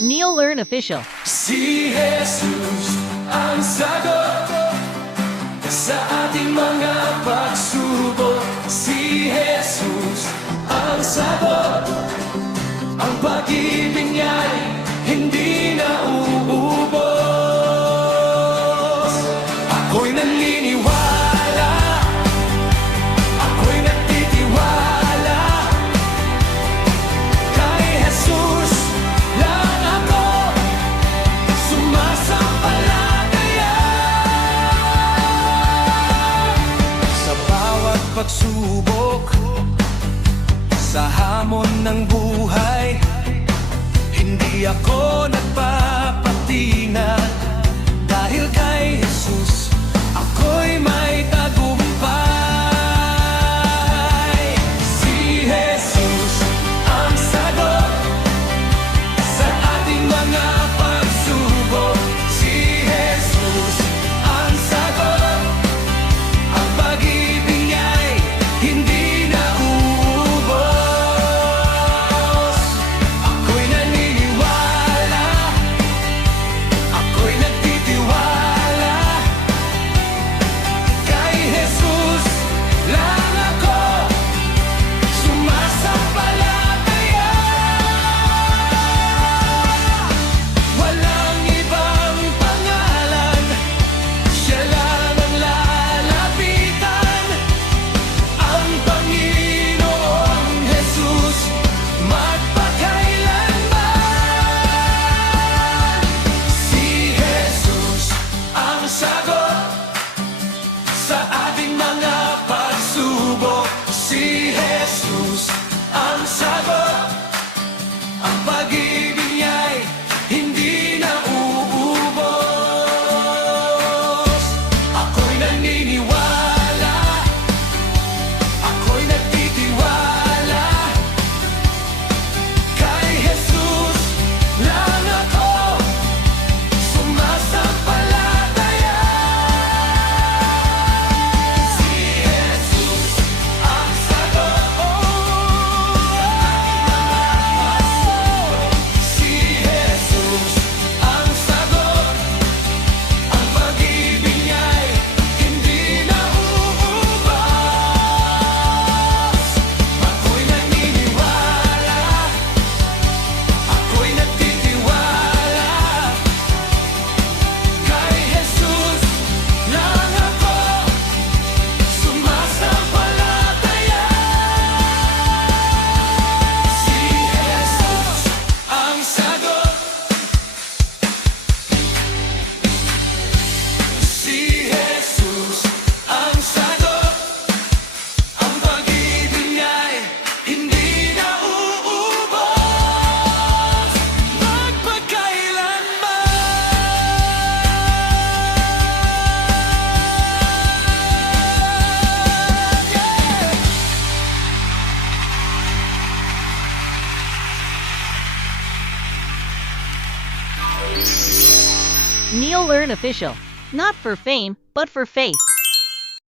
NeoLearn Official. Si Jesus ang sagot sa ating mga pagsubok. Si Jesus ang sagot. Ang pag-ibig niya'y hindi na uubos. Ako'y naniniwala, ako'y nagtitiwala. Kay Jesus lang ako sumasampalataya. Sa bawat pagsubok, sa hamon ng buhay, hindi ako nagpapatinag. Dahil kay Jesus, ako'y may tagumpay. Si Jesus ang sagot sa ating mga pagsubok. Si Jesus ang sagot. Ang pag-ibig niya'y hindi na uubos. Ako'y naniniwala, ako'y nagtitiwala. Kay Jesus lang ako sumasampalataya. Walang ibang pangalan, siya lang ang lalapitan. Ang Panginoong Jesus magpakailanman. Si Jesus ang sagot sa ating mga pagsubok. Si Jesus ang sagot. Ang pag-ibig niya'y hindi na uubos. Ako'y naniniwala, ako'y nagtitiwala. Kay Jesus lang ako sumasampalataya. Si Jesus ang sagot. Si Jesus ang sagot. Ang pag-ibig niya'y hindi na uubos. Ako'y naniniwala, ako'y nagtitiwala. Kay Jesus lang ako sumasampalataya. Si Jesus ang sagot. Si Jesus ang sagot. Ang pag-ibig niya'y hindi na uubos. NeoLearn Official. Not for fame, but for faith.